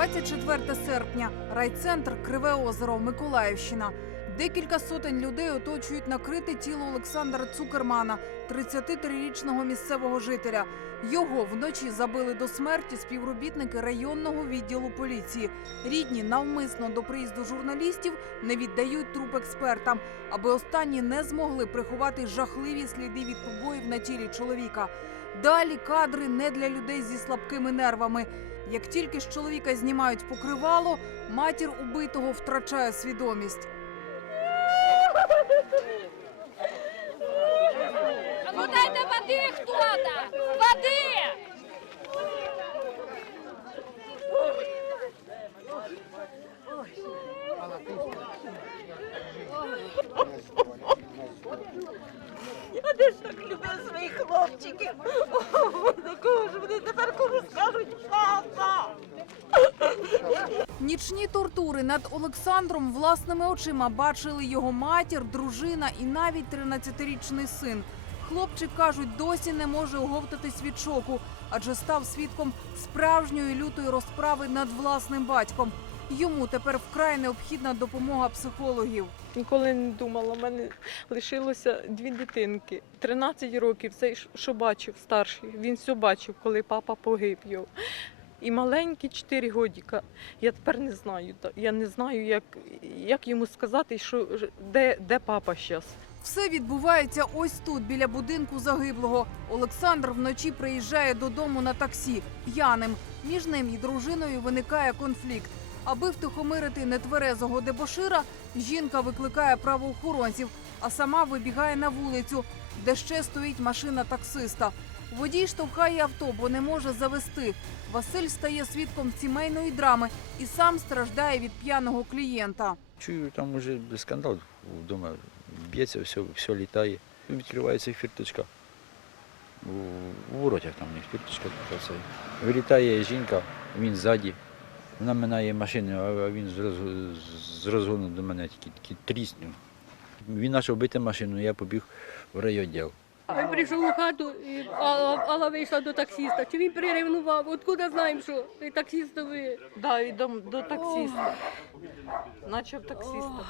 24 серпня, райцентр Криве озеро, Миколаївщина. Декілька сотень людей оточують накрите тіло Олександра Цукермана, 33-річного місцевого жителя. Його вночі забили до смерті співробітники районного відділу поліції. Рідні навмисно до приїзду журналістів не віддають труп експертам, аби останні не змогли приховати жахливі сліди від побоїв на тілі чоловіка. Далі кадри не для людей зі слабкими нервами. Як тільки з чоловіка знімають покривало, матір убитого втрачає свідомість. Над Олександром власними очима бачили його матір, дружина і навіть 13-річний син. Хлопчик кажуть, досі не може оговтатись від шоку, адже став свідком справжньої лютої розправи над власним батьком. Йому тепер вкрай необхідна допомога психологів. Ніколи не думала, у мене лишилося дві дитинки. 13 років, цей ш- що бачив старший. Він все бачив, коли папа погиб його. І маленький 4 годіка. Я тепер не знаю. Я не знаю, як, як йому сказати, що, де, де папа зараз. Все відбувається ось тут, біля будинку загиблого. Олександр вночі приїжджає додому на таксі п'яним. Між ним і дружиною виникає конфлікт. Аби втихомирити нетверезого дебошира, жінка викликає правоохоронців, а сама вибігає на вулицю, де ще стоїть машина таксиста. Водій штовхає авто, бо не може завести. Василь стає свідком сімейної драми і сам страждає від п'яного клієнта. Чую, там уже скандал вдома. Б'ється, все, все літає. Відкривається фірточка. У, воротях там них фірточка. Вилітає жінка, він ззаді. Вона минає машину, а він з, розгону до мене тільки тріснув. Він почав бити машину, я побіг в райвідділ. Він прийшов у хату, і Алла, Алла вийшла до таксиста. Чи він приревнував? Откуда знаємо, що і таксистові? Да, і до, до таксиста. Почав таксиста.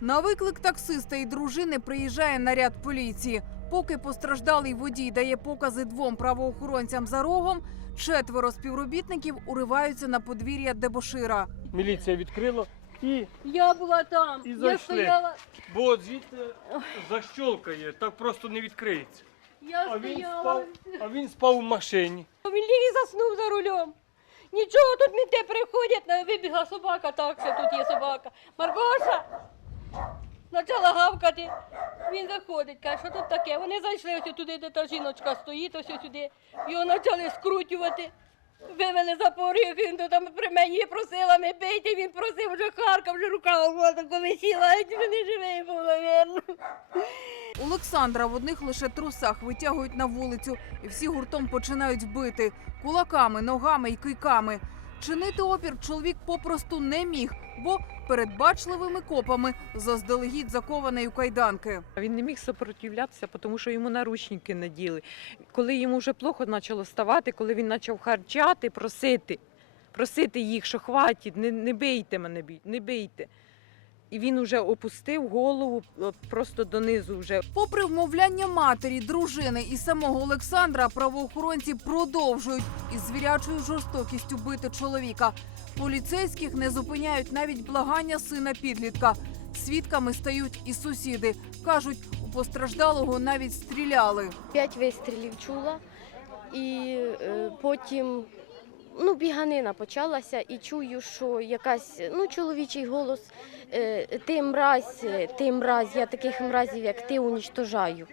На виклик таксиста і дружини приїжджає наряд поліції. Поки постраждалий водій дає покази двом правоохоронцям за рогом, четверо співробітників уриваються на подвір'я дебошира. Міліція відкрила і Я була там. І я зайшли. стояла, бо от звідти защолкає, так просто не відкриється. я А він стояла. спав, а він спав у машині. Він ліг і заснув за рулем. Нічого тут не те приходять, на- вибігла собака, такса, тут є собака. Маргоша! Почала гавкати. Він заходить, каже, що тут таке? Вони зайшли ось туди, де та жіночка стоїть, ось сюди. Його почали скрутювати. Вивели за поріг, він то там при мені просила не бийте, він просив вже харка, вже рука отако висіла, а він не живий був, навірно. Олександра в одних лише трусах витягують на вулицю, і всі гуртом починають бити кулаками, ногами і кийками. Чинити опір чоловік попросту не міг, бо передбачливими копами заздалегідь закований у кайданки. Він не міг сопротивлятися, тому що йому наручники наділи. Коли йому вже плохо почало ставати, коли він почав харчати, просити, просити їх, що хватить, не, не бийте мене, не бийте. І він вже опустив голову просто донизу вже. Попри вмовляння матері, дружини і самого Олександра, правоохоронці продовжують із звірячою жорстокістю бити чоловіка. Поліцейських не зупиняють навіть благання сина підлітка. Свідками стають і сусіди. кажуть, у постраждалого навіть стріляли. П'ять вистрілів чула, і е, потім ну, біганина почалася, і чую, що якась ну, чоловічий голос е, ти мразь, е, ти мразь, я таких мразів, як ти, унічтожаю.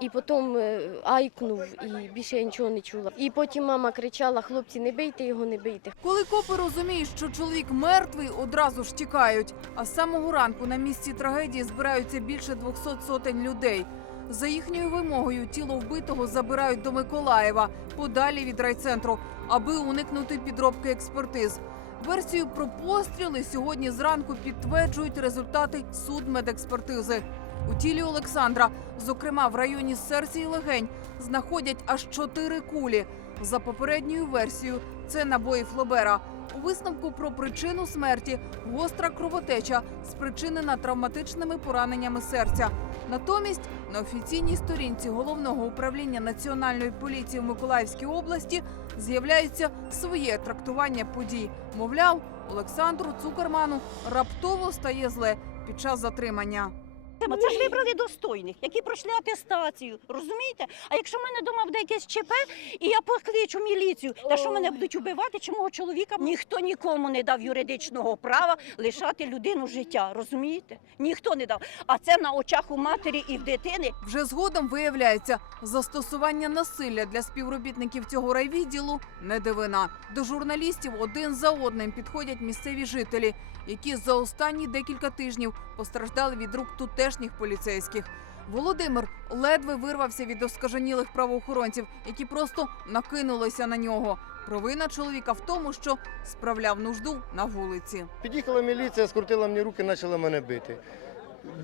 І потім е, айкнув і більше я нічого не чула. І потім мама кричала: хлопці, не бийте його, не бийте. Коли копи розуміють, що чоловік мертвий, одразу ж тікають. А з самого ранку на місці трагедії збираються більше 200 сотень людей. За їхньою вимогою тіло вбитого забирають до Миколаєва подалі від райцентру, аби уникнути підробки експертиз. Версію про постріли сьогодні зранку підтверджують результати судмедекспертизи. У тілі Олександра, зокрема в районі серця і легень, знаходять аж чотири кулі. За попередньою версією, це набої Флобера. У висновку про причину смерті гостра кровотеча, спричинена травматичними пораненнями серця. Натомість на офіційній сторінці головного управління національної поліції в Миколаївській області з'являється своє трактування подій. Мовляв, Олександру Цукерману раптово стає зле під час затримання. Це ж вибрали достойних, які пройшли атестацію, розумієте? А якщо в мене вдома буде якесь ЧП, і я покличу міліцію, та що мене будуть убивати, чи мого чоловіка? Ніхто нікому не дав юридичного права лишати людину життя, розумієте? Ніхто не дав. А це на очах у матері і в дитини Вже згодом виявляється, застосування насилля для співробітників цього райвідділу не дивина. До журналістів один за одним підходять місцеві жителі, які за останні декілька тижнів постраждали від рук тутешніх поліцейських. Володимир ледве вирвався від оскаженілих правоохоронців, які просто накинулися на нього. Провина чоловіка в тому, що справляв нужду на вулиці. Під'їхала міліція, скрутила мені руки, почала мене бити.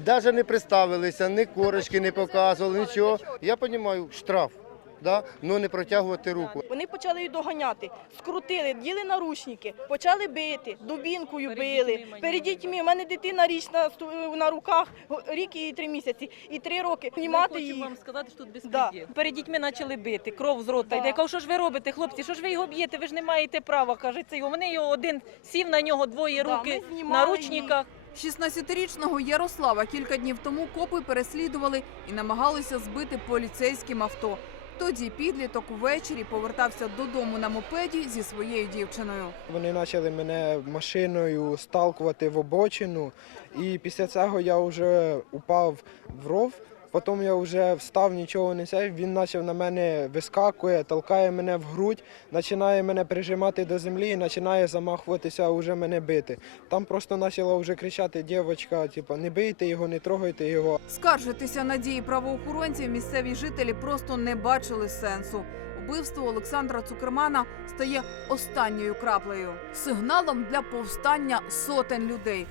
Навіть не представилися, ні корочки не показували, нічого. Я розумію, штраф, да? але не протягувати руку. Вони почали її доганяти, скрутили, діли наручники, почали бити, дубінкою били. Перед дітьми. У мене дитина річна сту- на руках, рік і три місяці, і три роки. Знімати Хочу їх. вам сказати, що тут безпреділ. Да. Перед дітьми почали бити, кров з рота. Да. йде. Я кажу, що ж ви робите, хлопці, що ж ви його б'єте? Ви ж не маєте права. Каже, це його. Вони його один сів на нього, двоє Да, руки ми на ручниках. 16-річного Ярослава кілька днів тому копи переслідували і намагалися збити поліцейським авто. Тоді підліток увечері повертався додому на мопеді зі своєю дівчиною. Вони почали мене машиною сталкувати в обочину, і після цього я вже упав в ров. Потім я вже встав, нічого не сяв. Він почав на мене вискакує, толкає мене в грудь, починає мене прижимати до землі і починає замахуватися, уже мене бити. Там просто почала вже кричати дівчинка, типу, не бийте його, не трогайте його. Скаржитися на дії правоохоронців місцеві жителі просто не бачили сенсу. Убивство Олександра Цукермана стає останньою краплею, сигналом для повстання сотень людей.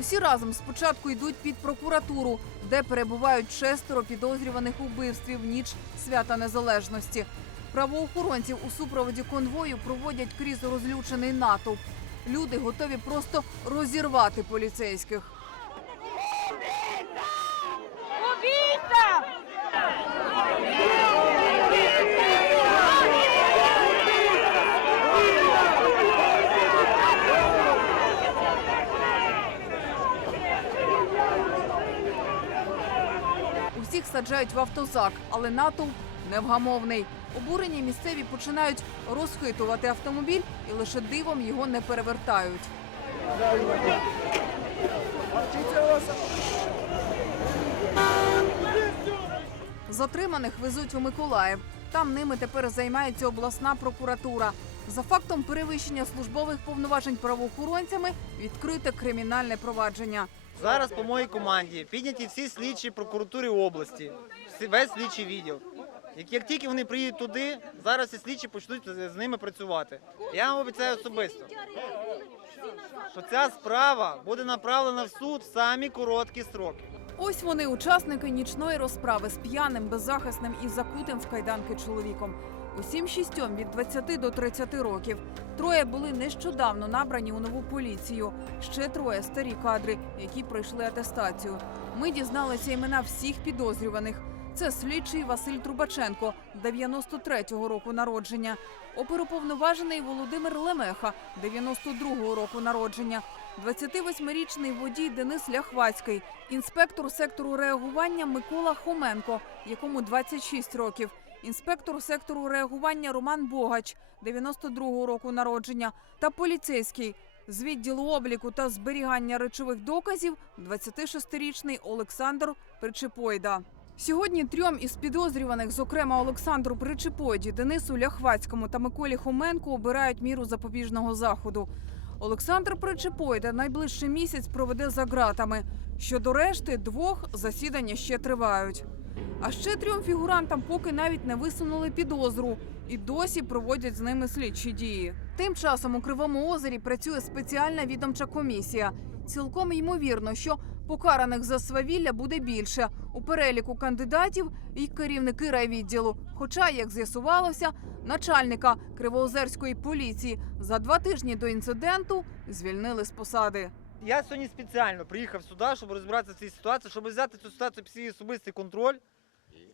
Усі разом спочатку йдуть під прокуратуру, де перебувають шестеро підозрюваних у в ніч свята незалежності. Правоохоронців у супроводі конвою проводять крізь розлючений натовп. Люди готові просто розірвати поліцейських. Усіх саджають в автозак, але натовп невгамовний. Обурені місцеві починають розхитувати автомобіль і лише дивом його не перевертають. Затриманих везуть у Миколаїв. Там ними тепер займається обласна прокуратура. За фактом перевищення службових повноважень правоохоронцями відкрите кримінальне провадження. Зараз по моїй команді підняті всі слідчі прокуратури області, весь слідчий відділ. Як, тільки вони приїдуть туди, зараз всі слідчі почнуть з ними працювати. Я вам обіцяю особисто, що ця справа буде направлена в суд в самі короткі строки. Ось вони, учасники нічної розправи з п'яним, беззахисним і закутим в кайданки чоловіком. Усім шістьом від 20 до 30 років. Троє були нещодавно набрані у нову поліцію. Ще троє старі кадри, які пройшли атестацію. Ми дізналися імена всіх підозрюваних. Це слідчий Василь Трубаченко, 93-го року народження, оперуповноважений Володимир Лемеха, 92-го року народження, 28-річний водій Денис Ляхвацький, інспектор сектору реагування Микола Хоменко, якому 26 років, інспектор сектору реагування Роман Богач, 92-го року народження, та поліцейський з відділу обліку та зберігання речових доказів 26-річний Олександр Причепойда. Сьогодні трьом із підозрюваних, зокрема Олександру Причепойді, Денису Ляхвацькому та Миколі Хоменку, обирають міру запобіжного заходу. Олександр Причепойда найближчий місяць проведе за ґратами. Щодо решти двох засідання ще тривають. А ще трьом фігурантам поки навіть не висунули підозру і досі проводять з ними слідчі дії. Тим часом у Кривому озері працює спеціальна відомча комісія. Цілком ймовірно, що Покараних за свавілля буде більше. У переліку кандидатів і керівники райвідділу. Хоча, як з'ясувалося, начальника Кривоозерської поліції за два тижні до інциденту звільнили з посади. Я сьогодні спеціально приїхав сюди, щоб розібратися в цій ситуації, щоб взяти цю ситуацію під свій особистий контроль.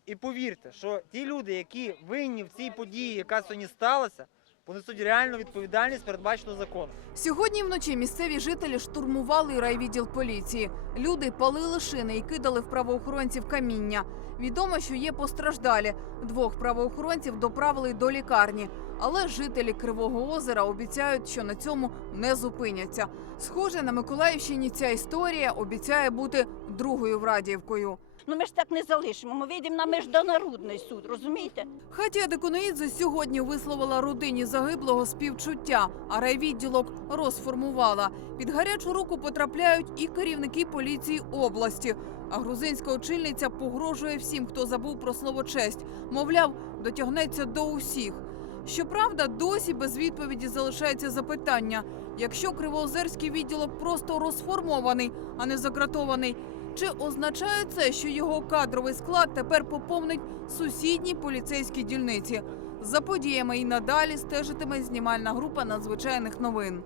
І повірте, що ті люди, які винні в цій події, яка сьогодні сталася, понесуть реальну відповідальність, передбачену законом. Сьогодні вночі місцеві жителі штурмували райвідділ поліції. Люди палили шини і кидали в правоохоронців каміння. Відомо, що є постраждалі. Двох правоохоронців доправили до лікарні. Але жителі Кривого озера обіцяють, що на цьому не зупиняться. Схоже, на Миколаївщині ця історія обіцяє бути другою Врадіївкою. Ну ми ж так не залишимо. Ми вийдемо на міжнародний суд, розумієте? Хатія Деконоїдзе сьогодні висловила родині загиблого співчуття, а райвідділок розформувала. Під гарячу руку потрапляють і керівники поліції області. А грузинська очільниця погрожує всім, хто забув про слово честь. Мовляв, дотягнеться до усіх. Щоправда, досі без відповіді залишається запитання: якщо Кривоозерський відділок просто розформований, а не загратований, чи означає це, що його кадровий склад тепер поповнить сусідні поліцейські дільниці? За подіями і надалі стежитиме знімальна група надзвичайних новин.